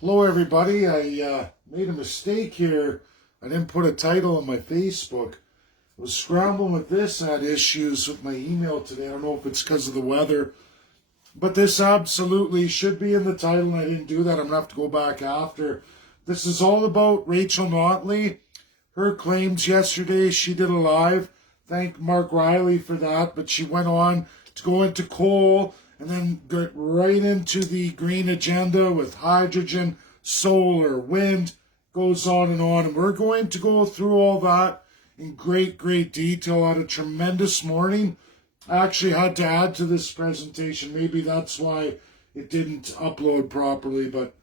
Hello, everybody. I made a mistake here. I didn't put a title on my Facebook. I was scrambling with this. I had issues with my email today. I don't know if it's because of the weather, but this absolutely should be in the title, and I didn't do that. I'm going to have to go back after. This is all about Rachel Notley. Her claims yesterday, she did a live. Thank Mark Riley for that, but she went on to go into coal and then get right into the green agenda with hydrogen, solar, wind, goes on. And we're going to go through all that in great detail. I had a tremendous morning. I actually had to add to this presentation. Maybe that's why it didn't upload properly. But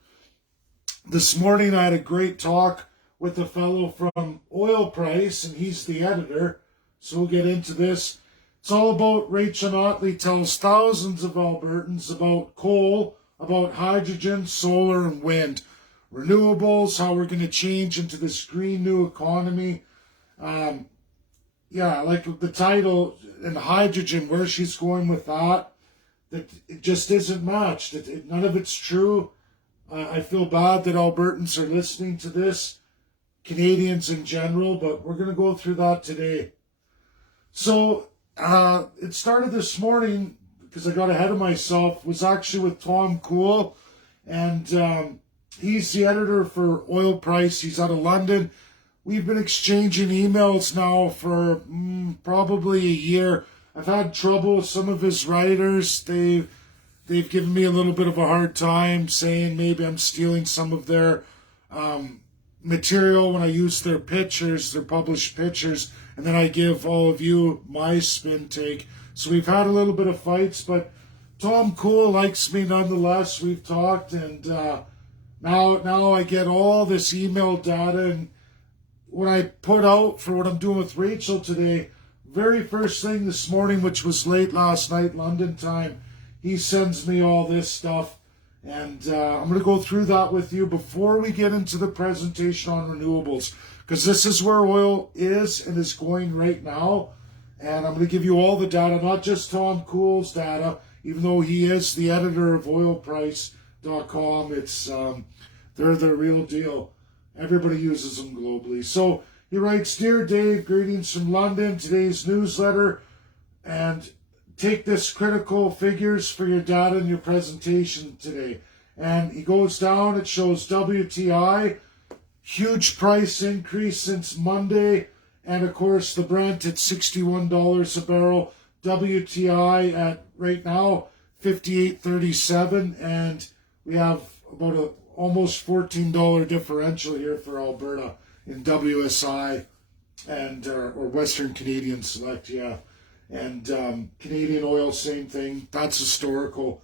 this morning I had a great talk with a fellow from Oil Price, and he's the editor. So we'll get into this. It's all about Rachel Notley tells thousands of Albertans about coal, about hydrogen, solar, and wind. Renewables, how we're going to change into this green new economy. Like the title, and hydrogen, where she's going with that it just isn't matched. None of it's true. I feel bad that Albertans are listening to this, Canadians in general, but we're going to go through that today. So it started this morning because I got ahead of myself, was actually with Tom Cool, and he's the editor for Oil Price. He's out of London. We've been exchanging emails now for probably a year. I've had trouble with some of his writers. They've given me a little bit of a hard time, saying maybe I'm stealing some of their material when I use their pictures, their published pictures, and then I give all of you my spin take. So we've had a little bit of fights, but Tom Cool likes me nonetheless. We've talked, and now I get all this email data, and when I put out for what I'm doing with Rachel today, very first thing this morning, which was late last night, London time, he sends me all this stuff. And I'm going to go through that with you before we get into the presentation on renewables, because this is where oil is and is going right now. And I'm going to give you all the data, not just Tom Cool's data, even though he is the editor of oilprice.com. It's they're the real deal. Everybody uses them globally. So he writes, "Dear Dave, greetings from London. Today's newsletter, and take this critical figures for your data and your presentation today." And he goes down, it shows WTI, huge price increase since Monday, and of course the Brent at $61 a barrel, WTI at right now $58.37, and we have about a almost $14 differential here for Alberta in WSI and or Western Canadian Select, yeah. And Canadian oil, same thing. That's historical.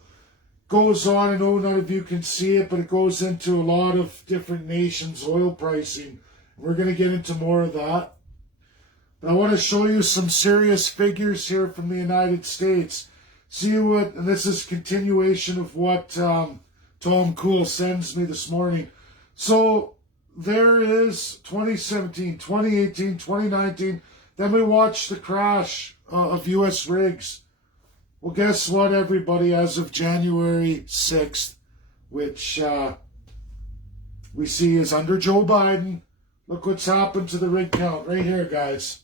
Goes on, I know none of you can see it, but it goes into a lot of different nations' oil pricing. We're going to get into more of that. But I want to show you some serious figures here from the United States. See what, and this is continuation of what Tom Cool sends me this morning. So there is 2017, 2018, 2019. Then we watch the crash of U.S. rigs. Well, guess what, everybody? As of January 6th, which we see is under Joe Biden, look what's happened to the rig count right here, guys.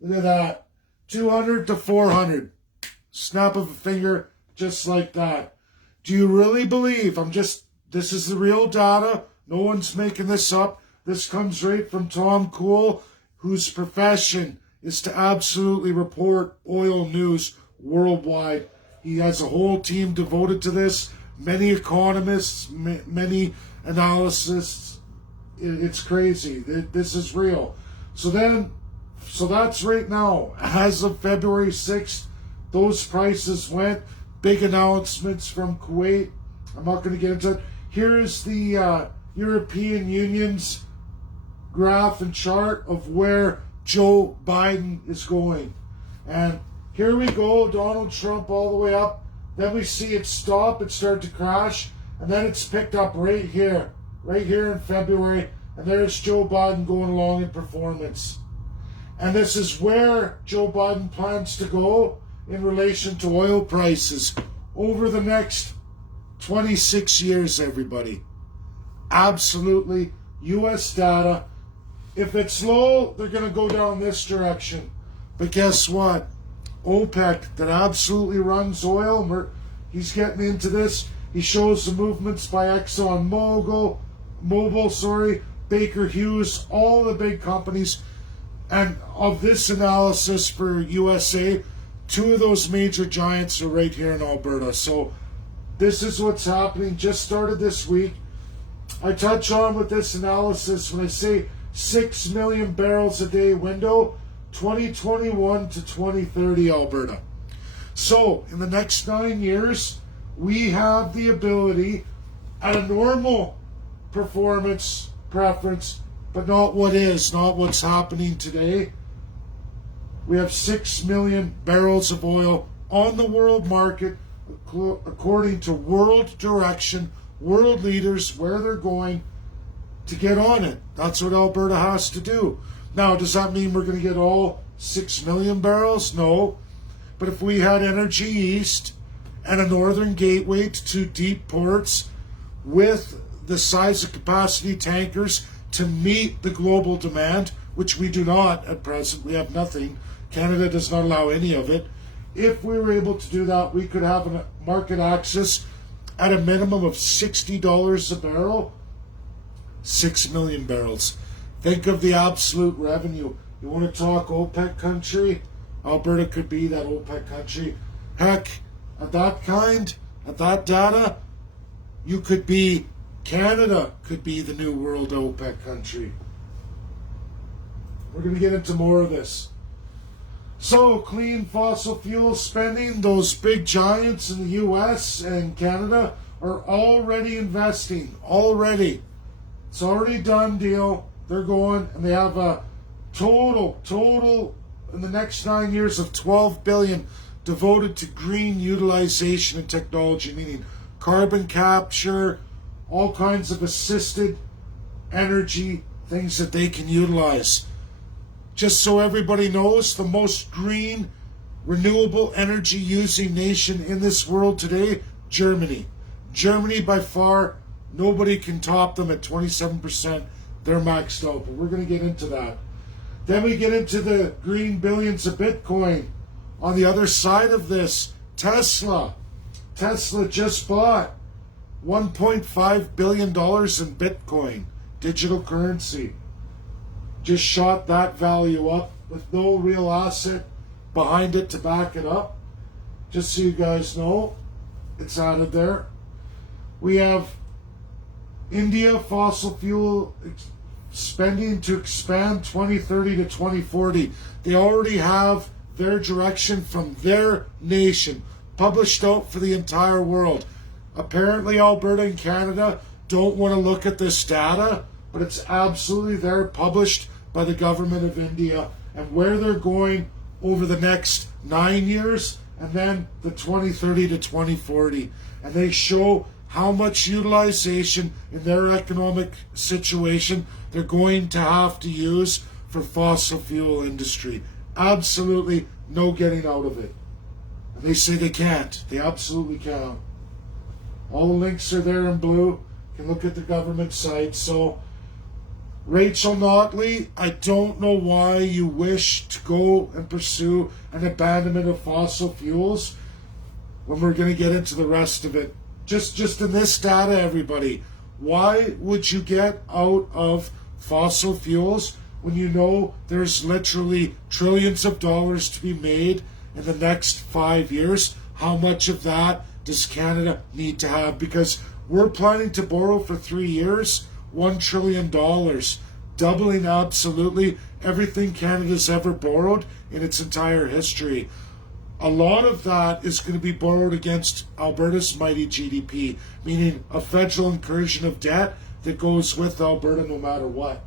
Look at that. 200 to 400. Snap of a finger, just like that. Do you really believe, this is the real data. No one's making this up. This comes right from Tom Cool, whose profession is to absolutely report oil news worldwide. He has a whole team devoted to this. Many economists, many analysts. It's crazy. This is real. So that's right now. As of February 6th, those prices went. Big announcements from Kuwait. I'm not going to get into it. Here is the European Union's graph and chart of where Joe Biden is going. And here we go, Donald Trump all the way up. Then we see it stop, it start to crash, and then it's picked up right here in February, and there's Joe Biden going along in performance. And this is where Joe Biden plans to go in relation to oil prices over the next 26 years, everybody. absolutely U.S. data. If it's low, they're going to go down this direction. But guess what? OPEC, that absolutely runs oil, he's getting into this. He shows the movements by ExxonMobil, Baker Hughes, all the big companies. And of this analysis for USA, two of those major giants are right here in Alberta. So this is what's happening. Just started this week. I touch on with this analysis when I say 6 million barrels a day window, 2021 to 2030 Alberta. So in the next 9 years, we have the ability at a normal performance preference, but not what's happening today. We have 6 million barrels of oil on the world market, according to world direction, world leaders, where they're going to get on it. That's what Alberta has to do. Now, does that mean we're going to get all 6 million barrels? No. But if we had Energy East and a northern gateway to two deep ports with the size of capacity tankers to meet the global demand, which we do not at present, we have nothing. Canada does not allow any of it. If we were able to do that, we could have a market access at a minimum of $60 a barrel, 6 million barrels. Think of the absolute revenue. You want to talk OPEC country? Alberta could be that OPEC country. Heck, at that data, you could be, Canada could be the new world OPEC country. We're going to get into more of this. So, clean fossil fuel spending, those big giants in the US and Canada are already investing. Already. It's already done deal. They're going, and they have a total in the next 9 years of $12 billion devoted to green utilization and technology, meaning carbon capture, all kinds of assisted energy, things that they can utilize. Just so everybody knows, the most green, renewable energy using nation in this world today, Germany. Germany by far, nobody can top them at 27%. They're maxed out, but we're going to get into that. Then we get into the green billions of Bitcoin. On the other side of this, Tesla. Tesla just bought $1.5 billion in Bitcoin, digital currency. Just shot that value up with no real asset behind it to back it up. Just so you guys know, it's added there. We have India fossil fuel spending to expand 2030 to 2040. They already have their direction from their nation published out for the entire world. Apparently Alberta and Canada don't want to look at this data, but it's absolutely there, published by the government of India, and where they're going over the next 9 years, and then the 2030 to 2040. And they show how much utilization in their economic situation they're going to have to use for fossil fuel industry. Absolutely no getting out of it. And they say they can't. They absolutely can't. All the links are there in blue. You can look at the government site. So, Rachel Notley, I don't know why you wish to go and pursue an abandonment of fossil fuels when we're going to get into the rest of it. Just in this data, everybody, why would you get out of fossil fuels when you know there's literally trillions of dollars to be made in the next 5 years? How much of that does Canada need to have? Because we're planning to borrow for 3 years, $1 trillion, doubling absolutely everything Canada's ever borrowed in its entire history. A lot of that is going to be borrowed against Alberta's mighty GDP, meaning a federal incursion of debt that goes with Alberta no matter what.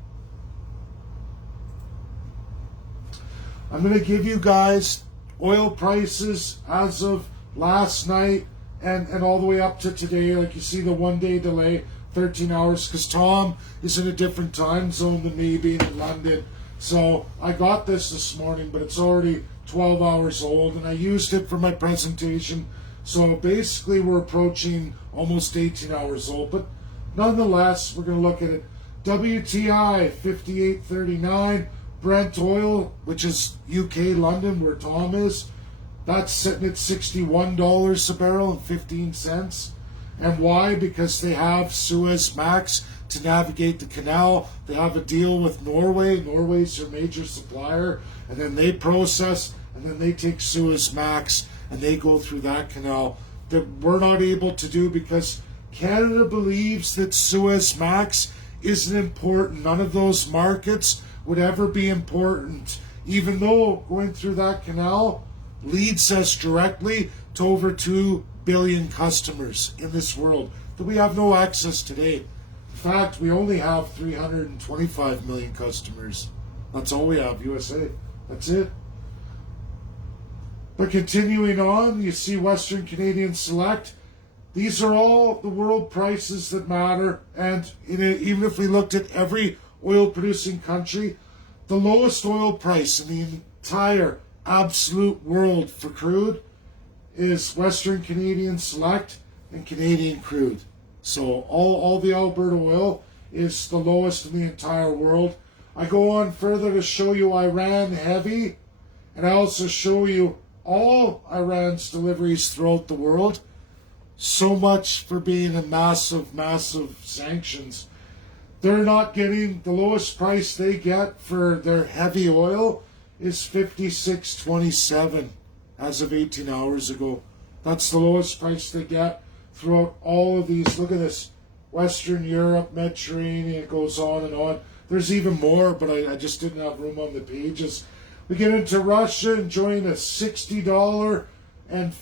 I'm going to give you guys oil prices as of last night and all the way up to today. Like you see the 1 day delay, 13 hours, because Tom is in a different time zone than me, being in London. So I got this morning, but it's already 12 hours old, and I used it for my presentation. So basically we're approaching almost 18 hours old, but nonetheless, we're going to look at it. WTI 58.39. Brent oil, which is UK London, where Tom is, that's sitting at $61 a barrel and 15 cents. And why? Because they have Suez Max to navigate the canal. They have a deal with Norway. Norway's their major supplier. And then they process, and then they take Suez Max, and they go through that canal that we're not able to do because Canada believes that Suez Max isn't important. None of those markets would ever be important, even though going through that canal leads us directly to over 2 billion customers in this world that we have no access today. In fact, we only have 325 million customers. That's all we have, USA. That's it. But continuing on, you see Western Canadian Select. These are all the world prices that matter. And even if we looked at every oil-producing country, the lowest oil price in the entire absolute world for crude is Western Canadian Select and Canadian crude. So all the Alberta oil is the lowest in the entire world. I go on further to show you Iran heavy, and I also show you all Iran's deliveries throughout the world. So much for being a massive, massive sanctions. They're not getting, the lowest price they get for their heavy oil is $56.27 as of 18 hours ago. That's the lowest price they get throughout all of these. Look at this. Western Europe, Mediterranean, it goes on and on. There's even more, but I just didn't have room on the pages. We get into Russia enjoying a $60.05, and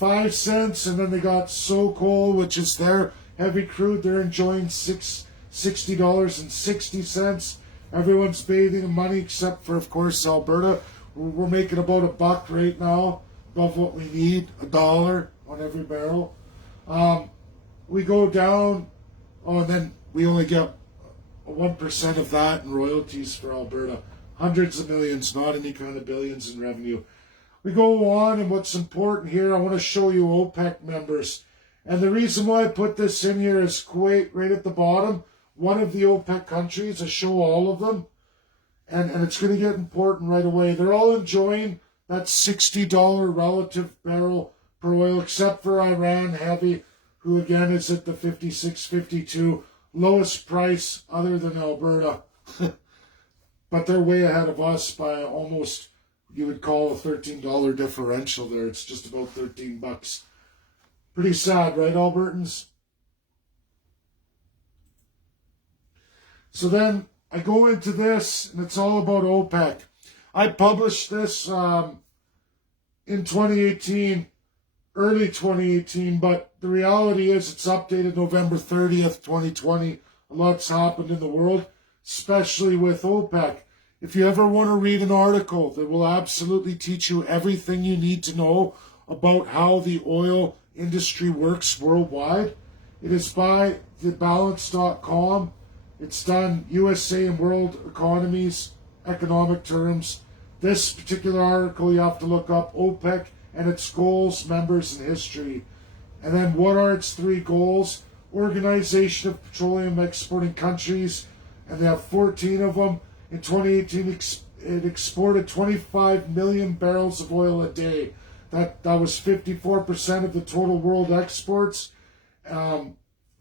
then they got SoCal, which is their heavy crude. They're enjoying $60.60. Everyone's bathing in money except for, of course, Alberta. We're making about $1 right now, above what we need, $1 on every barrel. We go down, and then we only get 1% of that in royalties for Alberta. Hundreds of millions, not any kind of billions in revenue. We go on, and what's important here, I want to show you OPEC members. And the reason why I put this in here is Kuwait right at the bottom, one of the OPEC countries. I show all of them, and it's going to get important right away. They're all enjoying that $60 relative barrel per oil, except for Iran heavy, who again is at the 56.52, lowest price other than Alberta. But they're way ahead of us by almost, you would call a $13 differential there. It's just about $13. Pretty sad, right, Albertans? So then I go into this, and it's all about OPEC. I published this in 2018, early 2018, but the reality is it's updated November 30th, 2020. A lot's happened in the world, especially with OPEC. If you ever want to read an article that will absolutely teach you everything you need to know about how the oil industry works worldwide, it is by thebalance.com. It's done USA and world economies, economic terms. This particular article, you have to look up OPEC and its goals, members, and history. And then what are its 3 goals? Organization of Petroleum Exporting Countries, and they have 14 of them. In 2018, it exported 25 million barrels of oil a day. That was 54% of the total world exports.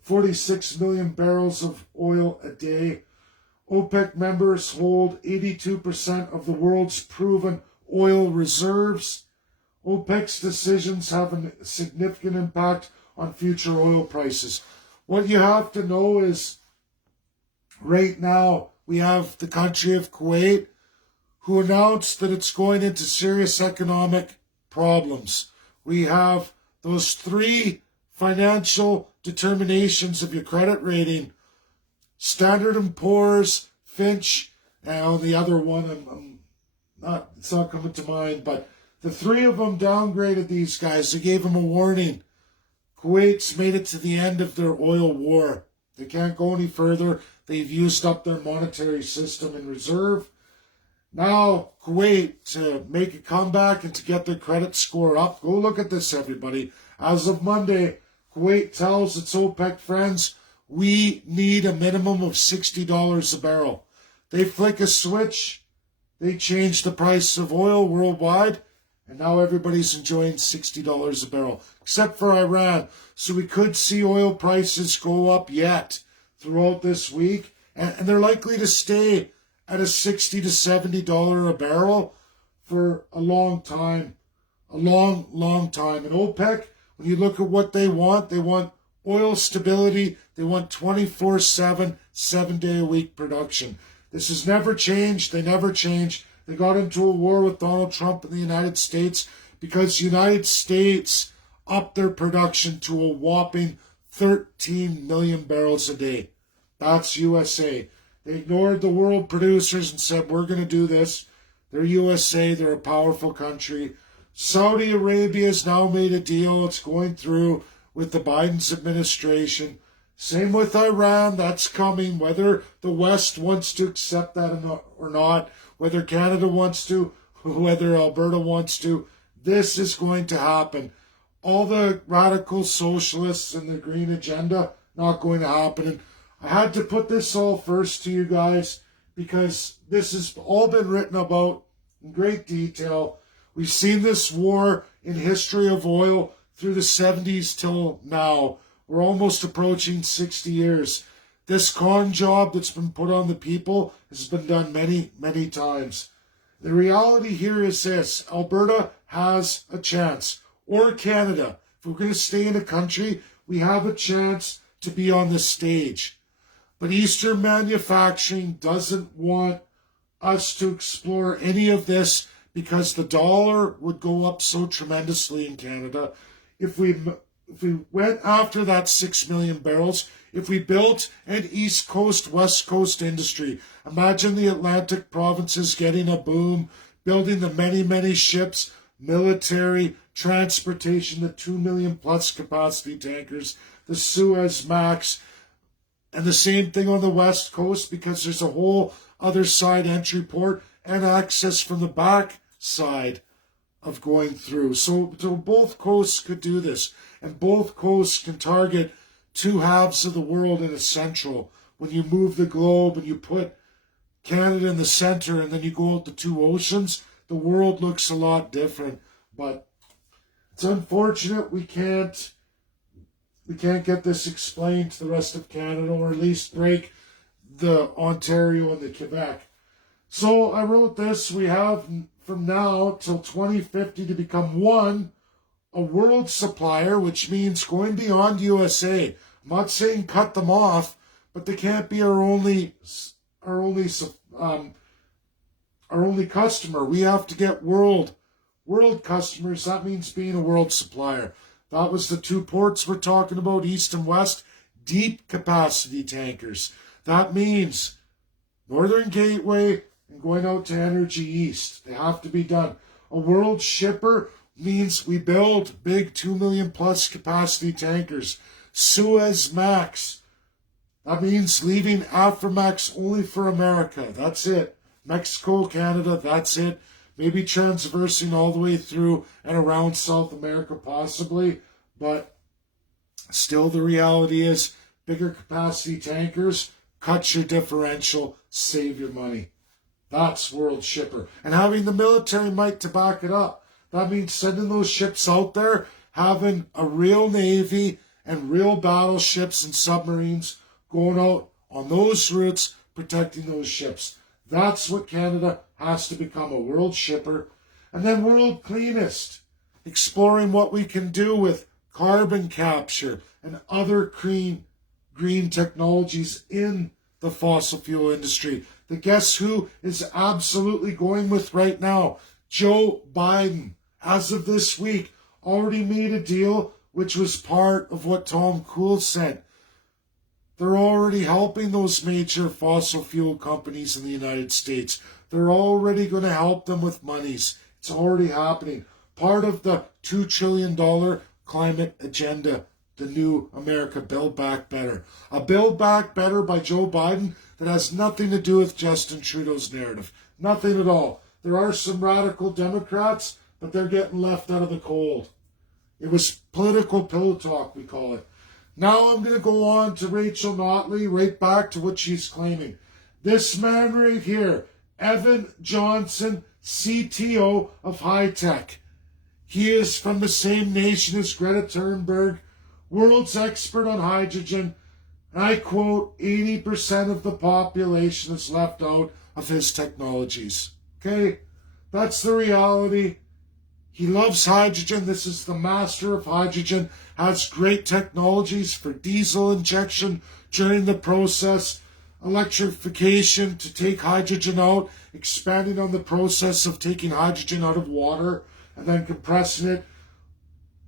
46 million barrels of oil a day. OPEC members hold 82% of the world's proven oil reserves. OPEC's decisions have a significant impact on future oil prices. What you have to know is right now we have the country of Kuwait who announced that it's going into serious economic problems. We have those 3 financial determinations of your credit rating. Standard & Poor's, Finch, and the other one, it's not coming to mind, but the 3 of them downgraded these guys. They gave them a warning. Kuwait's made it to the end of their oil war. They can't go any further. They've used up their monetary system in reserve. Now, Kuwait, to make a comeback and to get their credit score up, go look at this, everybody. As of Monday, Kuwait tells its OPEC friends, We need a minimum of $60 a barrel. They flick a switch, they change the price of oil worldwide, and now everybody's enjoying $60 a barrel, except for Iran. So we could see oil prices go up yet throughout this week, and they're likely to stay at a $60 to $70 a barrel for a long time. A long, long time. And OPEC, when you look at what they want oil stability. They want 24/7, 7-day-a-week production. This has never changed. They never change. They got into a war with Donald Trump in the United States because the United States upped their production to a whopping 13 million barrels a day. That's USA. They ignored the world producers and said, we're going to do this. They're USA. They're a powerful country. Saudi Arabia has now made a deal. It's going through with the Biden's administration. Same with Iran. That's coming. Whether the West wants to accept that or not, whether Canada wants to, whether Alberta wants to, this is going to happen. All the radical socialists and the green agenda, not going to happen. And I had to put this all first to you guys because this has all been written about in great detail. We've seen this war in history of oil through the 70s till now. We're almost approaching 60 years. This con job that's been put on the people has been done many, many times. The reality here is this. Alberta has a chance, or Canada. If we're going to stay in a country, we have a chance to be on the stage. But Eastern Manufacturing doesn't want us to explore any of this because the dollar would go up so tremendously in Canada. If we went after that 6 million barrels, if we built an East Coast, West Coast industry, imagine the Atlantic provinces getting a boom, building the many, many ships, military, transportation, the 2 million plus capacity tankers, the Suez Max, and the same thing on the West Coast because there's a whole other side entry port and access from the back side of going through. So both coasts could do this, and both coasts can target two halves of the world in a central. When you move the globe and you put Canada in the center and then you go out the two oceans, the world looks a lot different. But it's unfortunate we can't get this explained to the rest of Canada, or at least break the Ontario and the Quebec. So I wrote this. We have from now till 2050 to become a world supplier, which means going beyond USA. I'm not saying cut them off, but they can't be our only customer. We have to get world customers. That means being a world supplier. That was the two ports we're talking about, East and West, deep capacity tankers. That means Northern Gateway and going out to Energy East. They have to be done. A world shipper means we build big 2 million plus capacity tankers. Suez Max. That means leaving Aframax only for America. That's it. Mexico, Canada, that's it. Maybe transversing all the way through and around South America possibly. But still the reality is bigger capacity tankers, cut your differential, save your money. That's world shipper. And having the military might to back it up. That means sending those ships out there, having a real navy and real battleships and submarines going out on those routes, protecting those ships. That's what Canada has to become, a world shipper. And then world cleanest, exploring what we can do with carbon capture and other green technologies in the fossil fuel industry. The guess who is absolutely going with right now? Joe Biden, as of this week, already made a deal which was part of what Tom Cool said. They're already helping those major fossil fuel companies in the United States. They're already going to help them with monies. It's already happening. Part of the $2 trillion climate agenda, the new America Build Back Better. A Build Back Better by Joe Biden that has nothing to do with Justin Trudeau's narrative. Nothing at all. There are some radical Democrats, but they're getting left out of the cold. It was political pillow talk, we call it. Now I'm going to go on to Rachel Notley, right back to what she's claiming. This man right here, Evan Johnson, CTO of High Tech. He is from the same nation as Greta Thunberg, world's expert on hydrogen. And I quote, 80% of the population is left out of his technologies. Okay? That's the reality. He loves hydrogen. This is the master of hydrogen. Has great technologies for diesel injection during the process, electrification to take hydrogen out, expanding on the process of taking hydrogen out of water and then compressing it.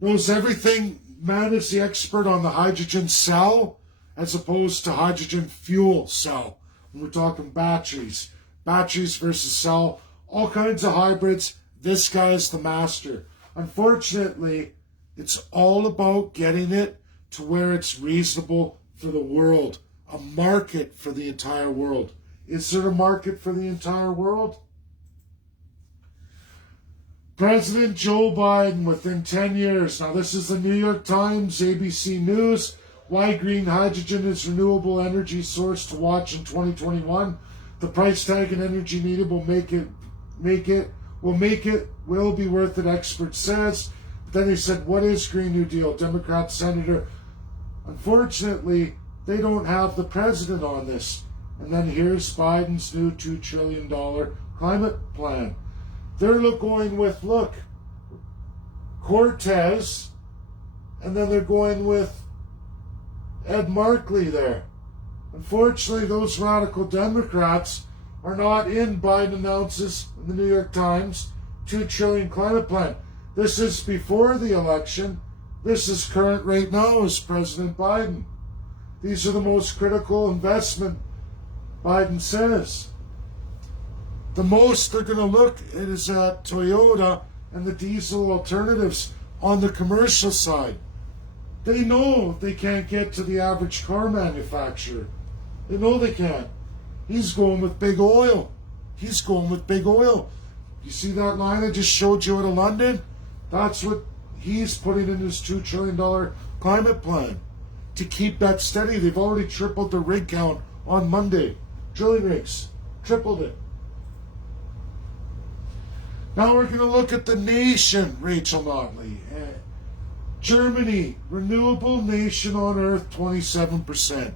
Knows everything. Man is the expert on the hydrogen cell as opposed to hydrogen fuel cell. When we're talking batteries versus cell, all kinds of hybrids. This guy is the master. Unfortunately, it's all about getting it to where it's reasonable for the world. A market for the entire world. Is there a market for the entire world? President Joe Biden within 10 years. Now this is the New York Times, ABC News. Why green hydrogen is renewable energy source to watch in 2021. The price tag and energy needed will will be worth it, expert says. But then they said, what is Green New Deal? Democrat Senator. Unfortunately, they don't have the president on this. And then here's Biden's new $2 trillion climate plan. They're going with, Cortez, and then they're going with Ed Markey there. Unfortunately, those radical Democrats are not in. Biden announces in the New York Times $2 trillion climate plan. This is before the election. This is current right now as President Biden. These are the most critical investment, Biden says. The most they're going to look at is at Toyota and the diesel alternatives on the commercial side. They know they can't get to the average car manufacturer. They know they can't. He's going with big oil. You see that line I just showed you out of London? That's what he's putting in his $2 trillion climate plan to keep that steady. They've already tripled the rig count on Monday. Drilling rigs. Tripled it. Now we're going to look at the nation, Rachel Notley. Germany, renewable nation on earth, 27%.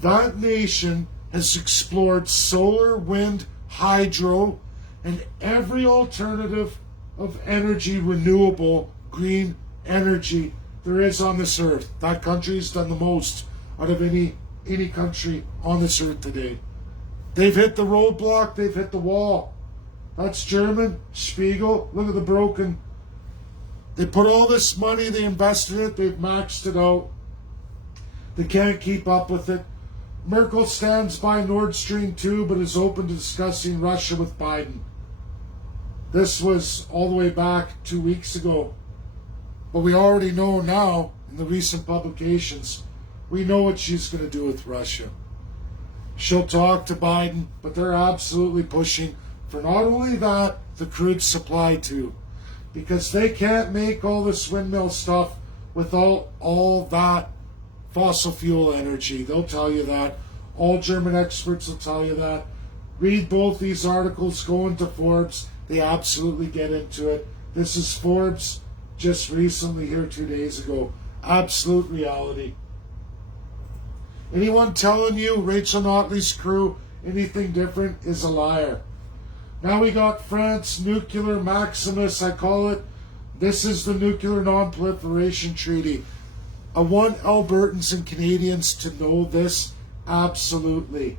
That nation has explored solar, wind, hydro, and every alternative of energy, renewable, green energy there is on this earth. That country has done the most out of any country on this earth today. They've hit the roadblock, they've hit the wall. That's German, Spiegel. Look at the broken. They put all this money, they invested it, they've maxed it out. They can't keep up with it. Merkel stands by Nord Stream 2, but is open to discussing Russia with Biden. This was all the way back 2 weeks ago. But we already know now, in the recent publications, we know what she's going to do with Russia. She'll talk to Biden, but they're absolutely pushing for not only that, the crude supply too. Because they can't make all this windmill stuff without all that fossil fuel energy. They'll tell you that. All German experts will tell you that. Read both these articles, go into Forbes. They absolutely get into it. This is Forbes just recently here 2 days ago. Absolute reality. Anyone telling you Rachel Notley's crew anything different is a liar. Now we got France, Nuclear Maximus, I call it. This is the Nuclear Non-Proliferation Treaty. I want Albertans and Canadians to know this absolutely.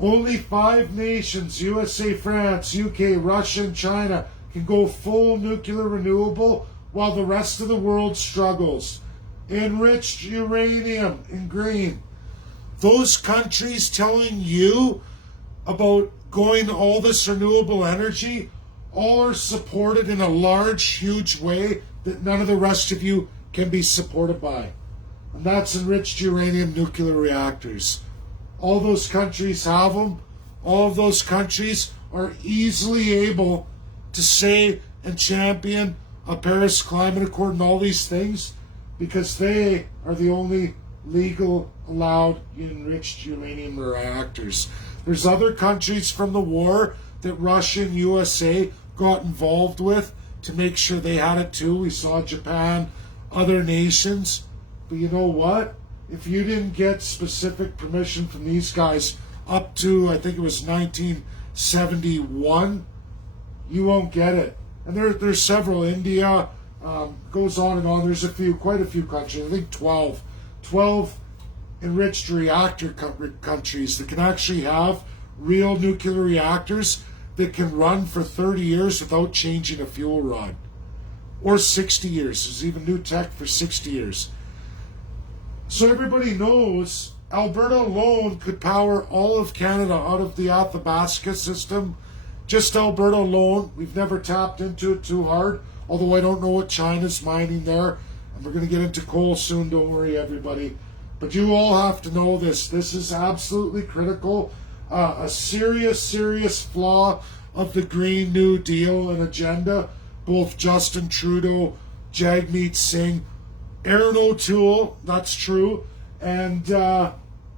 Only 5 nations, USA, France, UK, Russia, and China, can go full nuclear renewable while the rest of the world struggles. Enriched uranium in green. Those countries telling you about going all this renewable energy, all are supported in a large, huge way that none of the rest of you can be supported by. And that's enriched uranium nuclear reactors. All those countries have them. All of those countries are easily able to say and champion a Paris Climate Accord and all these things because they are the only legal allowed enriched uranium reactors. There's other countries from the war that Russia and USA got involved with to make sure they had it too. We saw Japan, other nations. But you know what? If you didn't get specific permission from these guys up to, I think it was 1971, you won't get it. And there's several. India goes on and on. There's quite a few countries. I think 12 enriched reactor countries that can actually have real nuclear reactors that can run for 30 years without changing a fuel rod. Or 60 years. There's even new tech for 60 years. So everybody knows Alberta alone could power all of Canada out of the Athabasca system. Just Alberta alone. We've never tapped into it too hard, although I don't know what China's mining there. And we're going to get into coal soon, don't worry everybody. But you all have to know this. This is absolutely critical. A serious flaw of the Green New Deal and agenda. Both Justin Trudeau, Jagmeet Singh, Aaron O'Toole, that's true, and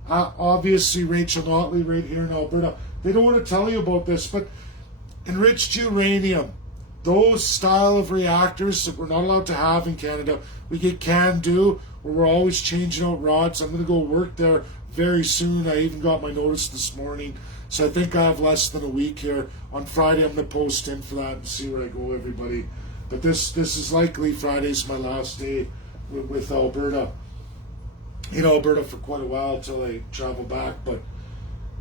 obviously Rachel Notley right here in Alberta. They don't want to tell you about this, but enriched uranium, those style of reactors that we're not allowed to have in Canada, we get CANDU, where we're always changing out rods. I'm going to go work there very soon. I even got my notice this morning, so I think I have less than a week here. On Friday, I'm going to post in for that and see where I go, everybody. But this is likely Friday's my last day with Alberta. In Alberta for quite a while till I travel back. But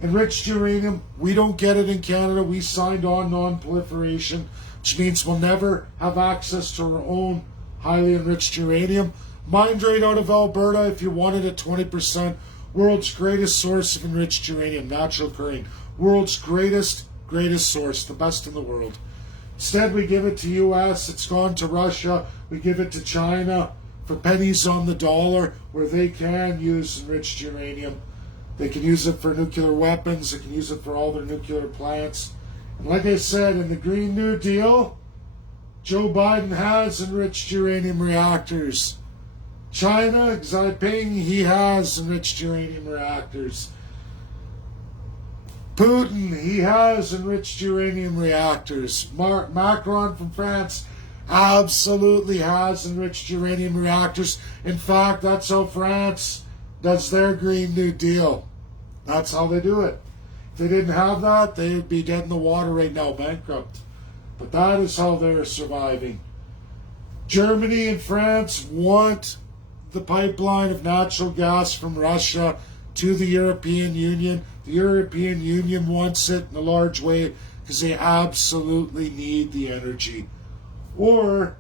enriched uranium, we don't get it in Canada. We signed on non-proliferation, which means we'll never have access to our own highly enriched uranium. Mined right out of Alberta if you wanted at 20%. World's greatest source of enriched uranium, natural occurring. World's greatest source, the best in the world. Instead, we give it to US, it's gone to Russia, we give it to China for pennies on the dollar, where they can use enriched uranium. They can use it for nuclear weapons, they can use it for all their nuclear plants. And like I said, in the Green New Deal, Joe Biden has enriched uranium reactors. China, Xi Jinping, he has enriched uranium reactors. Putin, he has enriched uranium reactors. Macron from France absolutely has enriched uranium reactors. In fact, that's how France does their Green New Deal. That's how they do it. If they didn't have that, they would be dead in the water right now, bankrupt. But that is how they're surviving. Germany and France want the pipeline of natural gas from Russia to the European Union. The European Union wants it in a large way because they absolutely need the energy. Or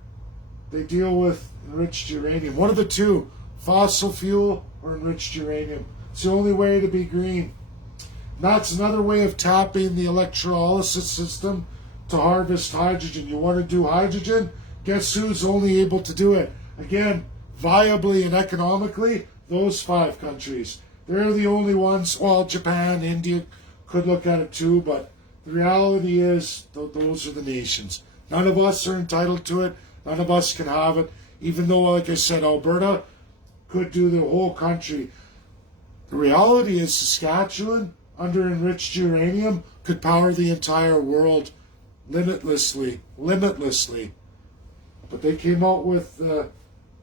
they deal with enriched uranium. One of the two, fossil fuel or enriched uranium. It's the only way to be green. And that's another way of tapping the electrolysis system to harvest hydrogen. You want to do hydrogen? Guess who's only able to do it? Again, viably and economically, those 5 countries. They're the only ones. Well, Japan, India could look at it too, but the reality is those are the nations. None of us are entitled to it. None of us can have it, even though, like I said, Alberta could do the whole country. The reality is Saskatchewan, under enriched uranium, could power the entire world limitlessly. But they came out with the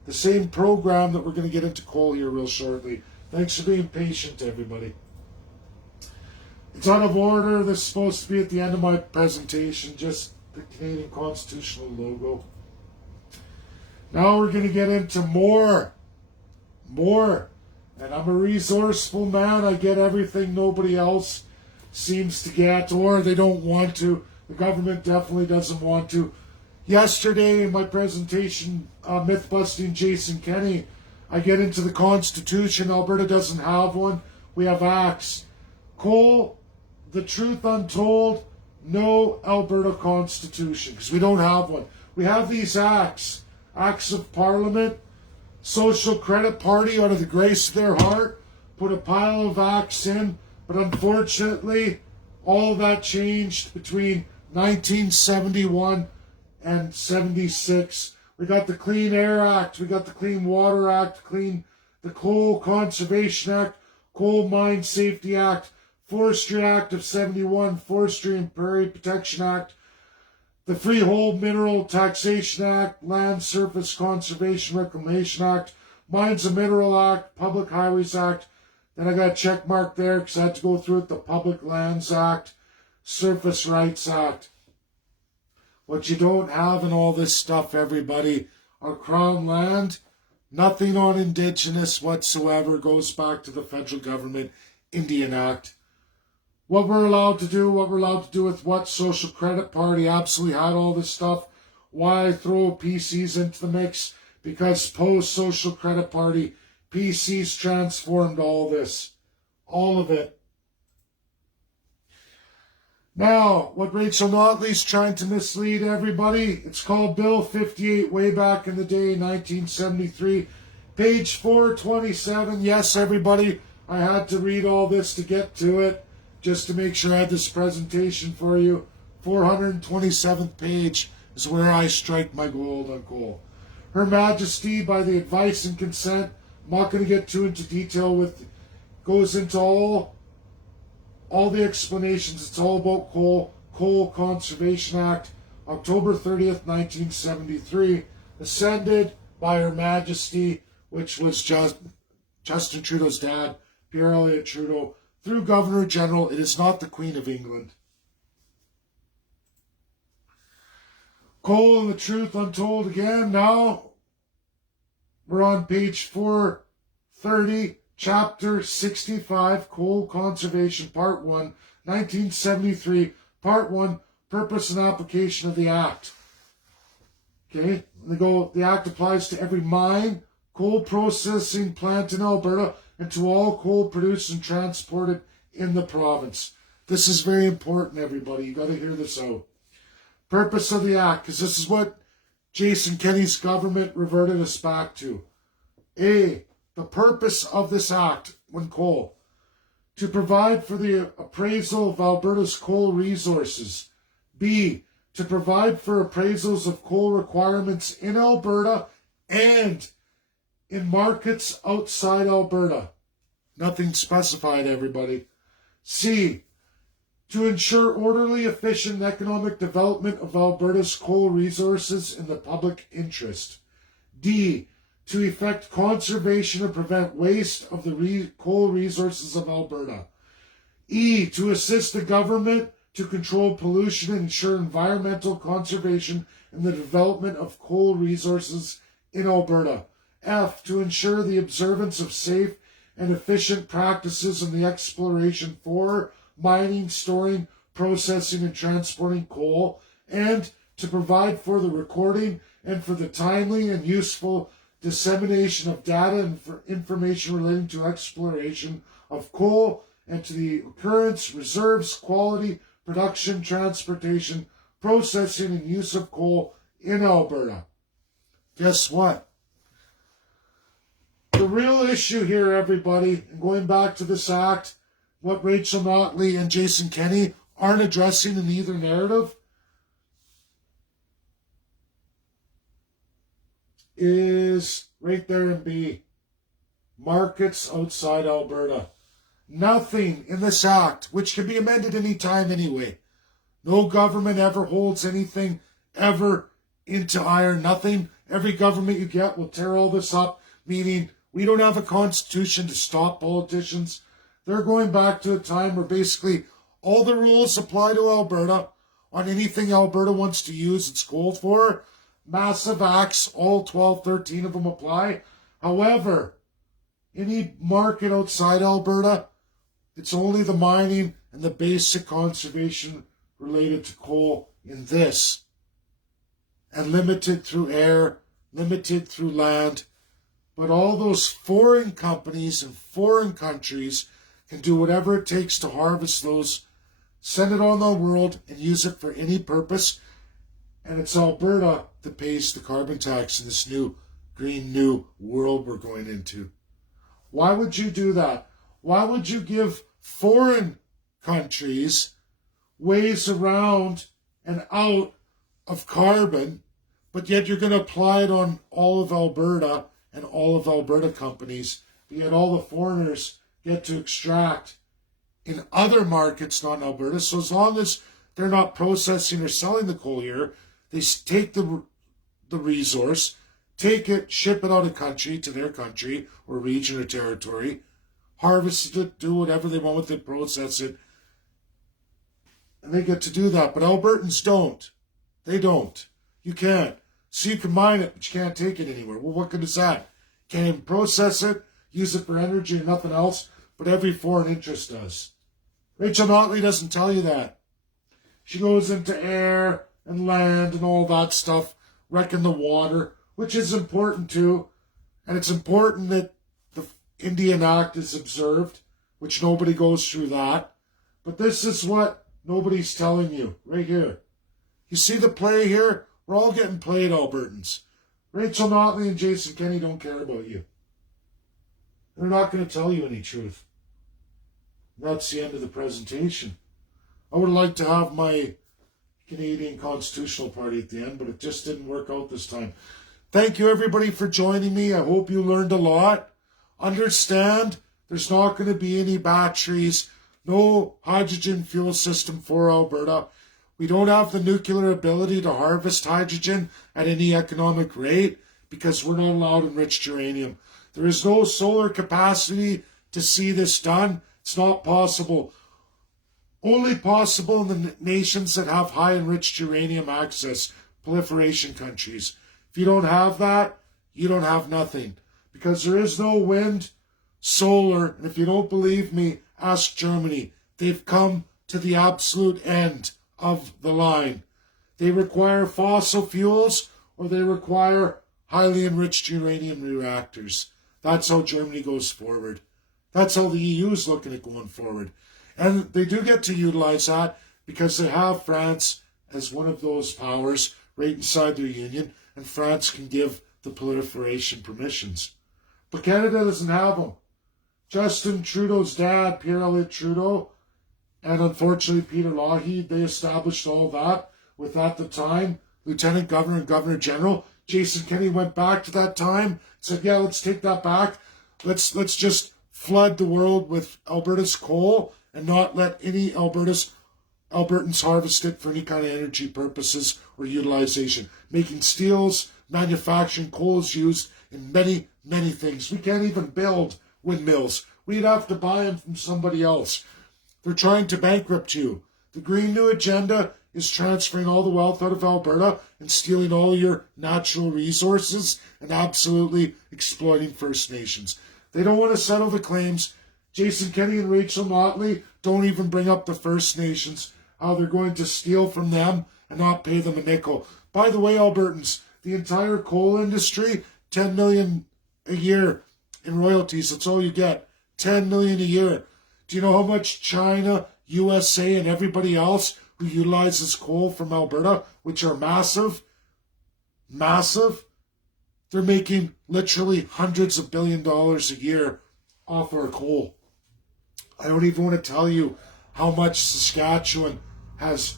same program that we're going to get into coal here real shortly. Thanks for being patient, everybody. It's out of order. This is supposed to be at the end of my presentation, just the Canadian Constitutional logo. Now we're going to get into more. And I'm a resourceful man. I get everything nobody else seems to get, or they don't want to. The government definitely doesn't want to. Yesterday in my presentation, Myth-Busting Jason Kenney, I get into the Constitution. Alberta doesn't have one. We have acts. Coal, the truth untold, no Alberta Constitution, because we don't have one. We have these acts. Acts of Parliament. Social Credit Party, out of the grace of their heart, put a pile of acts in. But unfortunately, all that changed between 1971 and 76 We got the Clean Air Act. We got the Clean Water Act, the Coal Conservation Act, Coal Mine Safety Act, Forestry Act of 71, Forestry and Prairie Protection Act, the Freehold Mineral Taxation Act, Land Surface Conservation Reclamation Act, Mines and Mineral Act, Public Highways Act. Then I got a check mark there because I had to go through it. The Public Lands Act, Surface Rights Act. What you don't have in all this stuff, everybody, are Crown land. Nothing on Indigenous whatsoever. Goes back to the federal government, Indian Act. What we're allowed to do with what social credit party absolutely had all this stuff. Why throw PCs into the mix? Because post-social credit party, PCs transformed all this. All of it. Now, what Rachel Notleys trying to mislead everybody, it's called Bill 58 way back in the day, 1973. Page 427. Yes, everybody, I had to read all this to get to it, just to make sure I had this presentation for you. 427th page is where I strike my gold on coal. Her Majesty, by the advice and consent, I'm not going to get too into detail with, goes into all the explanations. It's all about coal. Coal Conservation Act, October 30th, 1973, ascended by Her Majesty, which was Justin Trudeau's dad, Pierre Elliott Trudeau, through Governor General. It is not the Queen of England. Coal and the Truth Untold again. Now we're on page 430, chapter 65, Coal Conservation, part 1, 1973, part 1, purpose and application of the Act. Okay, the Act applies to every mine, coal processing plant in Alberta, and to all coal produced and transported in the province. This is very important, everybody. You got to hear this out. Purpose of the Act, because this is what Jason Kenney's government reverted us back to. A, the purpose of this Act, when coal, to provide for the appraisal of Alberta's coal resources. B, to provide for appraisals of coal requirements in Alberta and in markets outside Alberta. Nothing specified, everybody. C, to ensure orderly, efficient, and economic development of Alberta's coal resources in the public interest. D, to effect conservation and prevent waste of the coal resources of Alberta. E, to assist the government to control pollution and ensure environmental conservation and the development of coal resources in Alberta. F, to ensure the observance of safe and efficient practices in the exploration for, mining, storing, processing, and transporting coal, and to provide for the recording and for the timely and useful dissemination of data and for information relating to exploration of coal and to the occurrence, reserves, quality, production, transportation, processing, and use of coal in Alberta. Guess what? The real issue here, everybody, and going back to this Act, what Rachel Notley and Jason Kenney aren't addressing in either narrative is right there in B. Markets outside Alberta. Nothing in this Act, which can be amended any time anyway. No government ever holds anything ever into iron. Nothing. Every government you get will tear all this up, meaning we don't have a constitution to stop politicians. They're going back to a time where basically all the rules apply to Alberta on anything Alberta wants to use its coal for. Massive acts, all 12, 13 of them apply. However, any market outside Alberta, it's only the mining and the basic conservation related to coal in this. And limited through air, limited through land. But all those foreign companies and foreign countries can do whatever it takes to harvest those, send it on the world, and use it for any purpose. And it's Alberta that pays the carbon tax in this new green new world we're going into. Why would you do that? Why would you give foreign countries ways around and out of carbon but yet you're going to apply it on all of Alberta and all of Alberta companies, but yet all the foreigners get to extract in other markets, not in Alberta. So as long as they're not processing or selling the coal here, they take the resource, take it, ship it out of country to their country or region or territory, harvest it, do whatever they want with it, process it, and they get to do that. But Albertans don't. They don't. You can't. So you can mine it, but you can't take it anywhere. Well, what good is that? Can't even process it, use it for energy and nothing else, but every foreign interest does. Rachel Notley doesn't tell you that. She goes into air and land and all that stuff, wrecking the water, which is important too. And it's important that the Indian Act is observed, which nobody goes through that. But this is what nobody's telling you right here. You see the play here? We're all getting played, Albertans. Rachel Notley and Jason Kenney don't care about you. They're not going to tell you any truth. That's the end of the presentation. I would like to have my Canadian Constitutional Party at the end, but it just didn't work out this time. Thank you, everybody, for joining me. I hope you learned a lot. Understand, there's not going to be any batteries, no hydrogen fuel system for Alberta. We don't have the nuclear ability to harvest hydrogen at any economic rate because we're not allowed enriched uranium. There is no solar capacity to see this done. It's not possible. Only possible in the nations that have high enriched uranium access, proliferation countries. If you don't have that, you don't have nothing. Because there is no wind, solar, and if you don't believe me, ask Germany. They've come to the absolute end of the line. They require fossil fuels or they require highly enriched uranium reactors. That's how Germany goes forward. That's how the EU is looking at going forward. And they do get to utilize that because they have France as one of those powers right inside their union, and France can give the proliferation permissions. But Canada doesn't have them. Justin Trudeau's dad, Pierre Elliott Trudeau, and unfortunately Peter Lougheed, they established all that with, at the time, Lieutenant Governor and Governor General. Jason Kenney went back to that time, said, yeah, let's take that back. Let's just flood the world with Alberta's coal and not let any Albertans harvest it for any kind of energy purposes or utilization. Making steels, manufacturing coal is used in many, many things. We can't even build windmills. We'd have to buy them from somebody else. They're trying to bankrupt you. The Green New Agenda is transferring all the wealth out of Alberta and stealing all your natural resources and absolutely exploiting First Nations. They don't want to settle the claims. Jason Kenney and Rachel Notley don't even bring up the First Nations, how they're going to steal from them and not pay them a nickel. By the way, Albertans, the entire coal industry, $10 million a year in royalties. That's all you get. $10 million a year. Do you know how much China, USA, and everybody else who utilizes coal from Alberta, which are massive, they're making literally hundreds of $billions a year off our coal. I don't even want to tell you how much Saskatchewan has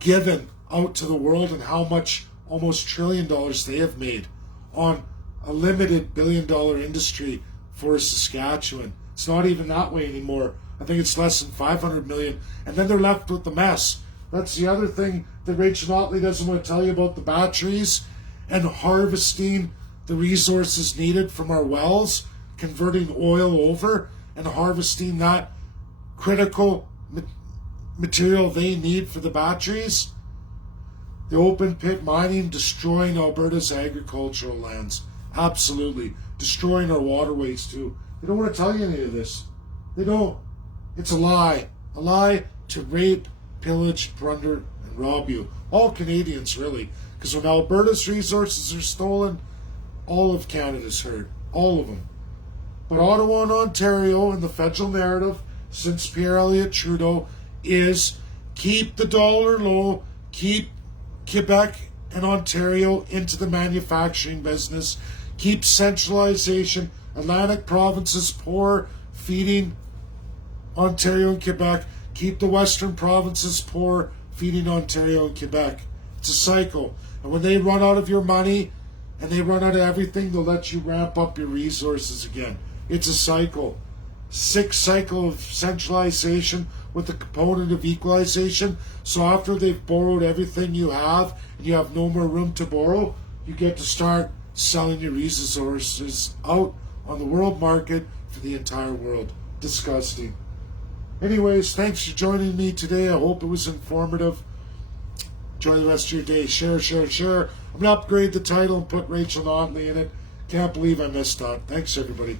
given out to the world and how much almost $1 trillion they have made on a limited $1 billion industry for Saskatchewan. It's not even that way anymore. I think it's less than 500 million. And then they're left with the mess. That's the other thing that Rachel Notley doesn't want to tell you about the batteries and harvesting the resources needed from our wells, converting oil over and harvesting that critical material they need for the batteries. The open pit mining, destroying Alberta's agricultural lands. Absolutely. Destroying our waterways too. They don't want to tell you any of this. They don't. It's a lie. A lie to rape, pillage, plunder, and rob you. All Canadians, really. Because when Alberta's resources are stolen, all of Canada's hurt. All of them. But Ottawa and Ontario and the federal narrative since Pierre Elliott Trudeau is keep the dollar low, keep Quebec and Ontario into the manufacturing business, keep centralization, Atlantic provinces poor, feeding Ontario and Quebec, keep the western provinces poor, feeding Ontario and Quebec. It's a cycle. And when they run out of your money and they run out of everything, they'll let you ramp up your resources again. It's a cycle. 6 cycle of centralization with the component of equalization. So after they've borrowed everything you have and you have no more room to borrow, you get to start selling your resources out on the world market for the entire world. Disgusting. Anyways, thanks for joining me today. I hope it was informative. Enjoy the rest of your day. Share, share, share. I'm going to upgrade the title and put Rachel Notley in it. Can't believe I missed that. Thanks, everybody.